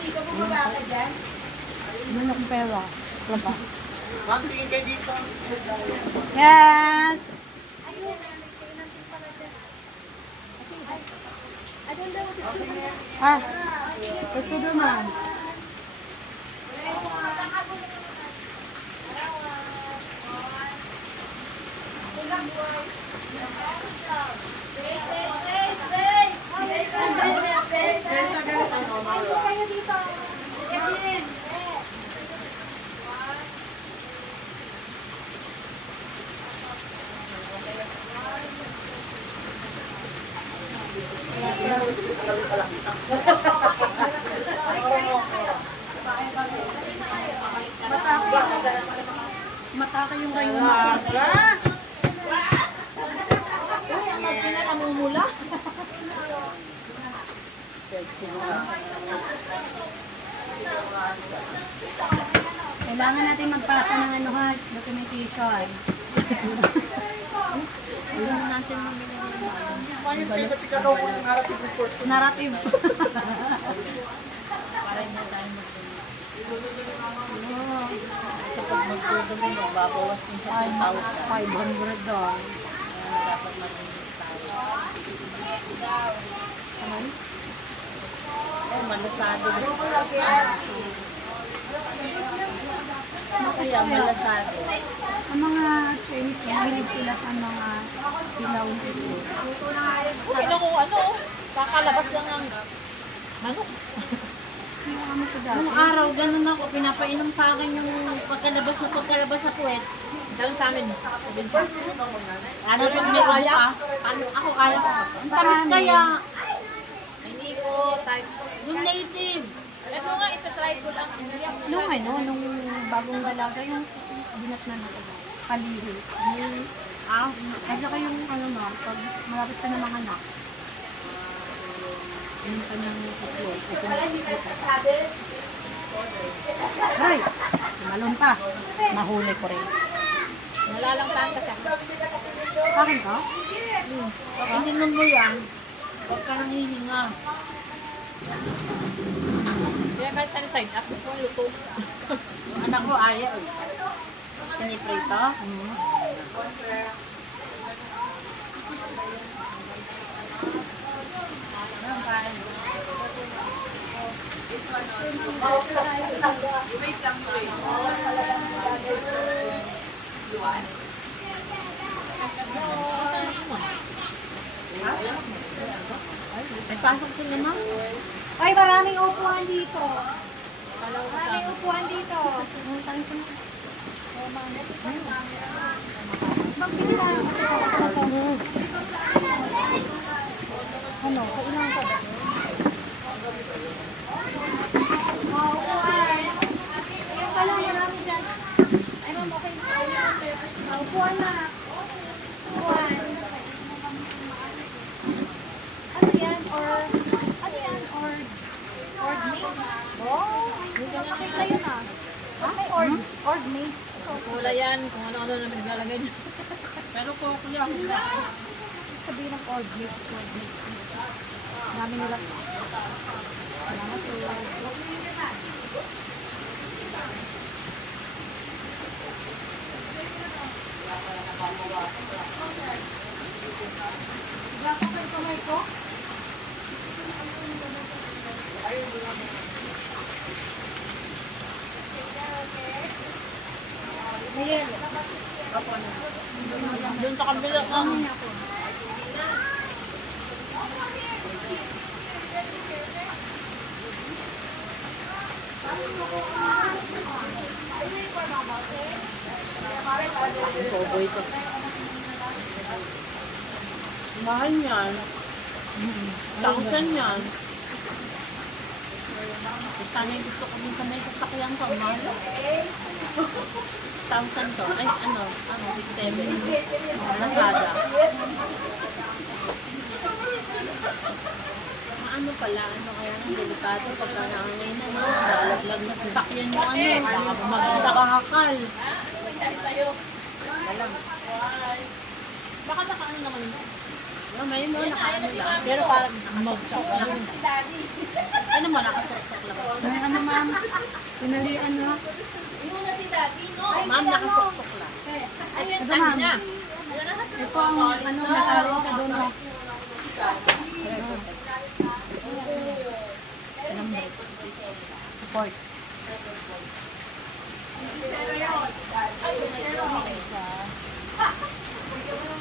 Ano akong pera? Wala pa. Ma'am, tingin kayo dito. Yes! Ah, ito naman. Mataka yung rayo na. Namumula. Kailangan natin magpasa ng ano ha, documentation. Kailangan natin mamili ng Paano sa'yo ba si Kakaw ko ng narrative report? Narrative. para hindi tayo sa pag magdudumi, magbabawas din siya Ay, 2,000. 500 doon. Kaya dapat malinis tayo. Eh, malasado. Ano kaya malasado? Ang mga Chinese, mahilig sila sa mga pilaw nito. Ito kung ano, kakalabas lang ng manok. Yung ano ko dati. Nung araw, ganun ako, pinapainom sa akin yung pagkalabas sa puwet. Dalang sa amin. Ano pag may kaya ka? Ano ako kaya ko? Ang tamis kaya. Hindi ko type. Yung native. Ito nga, ito-try ko lang. Nung ano, nung bagong dalaga, yung dinatnan ako. Kalihi. Yung, at saka yung ano na, pag malapit ka na mga anak. Yung kanyang itlog. Ay! Malon pa. Nahuli ko rin. Nalalangtaan ka siya. Akin ka? Pag ininom mo yan, huwag ka nang hihinga. Kaya kahit saan side up, ito ang luto. Yung anak ko ayaw. Piniprito. May pasok sila na. Ay, maraming upuan dito. Maraming upuan dito. Magbili na. Ano? Kailangan ka ba? Upuan. Ayan pala, marami dyan. Ay, ma'am, okay. Upuan na. Upuan. Ano yan? Ano yan? Ord mates? Oh, nakakita yun ah. Ord mates. Wala yan, kung ano-ano na naglalagay niya. Pero kung kuya, Sabihin ng ord mates. Dami nila. Salamat po. Wala pa kayo kamay ko? Ayan. doon sa kabila ng bobo ito. Mahal yan. Tangkan yan. Sana yung gusto ko minsan may sasakyan ko. Mahal. Tangkan to. Ay, ano? 6-7. Lazada. Ano pala, ano kaya ng delikado pagka naangay na, no? Lalaglag na sasakyan yung ano, baka magkakakal. Alam. Baka nakaano naman yun. No, may no, nakaano lang. Pero parang magsok lang. Ano mo, nakasok lang. May ano ma'am, pinalian na. Ma'am, nakasuksok lang. Ito ma'am. Ito ang ano, natawag sa doon.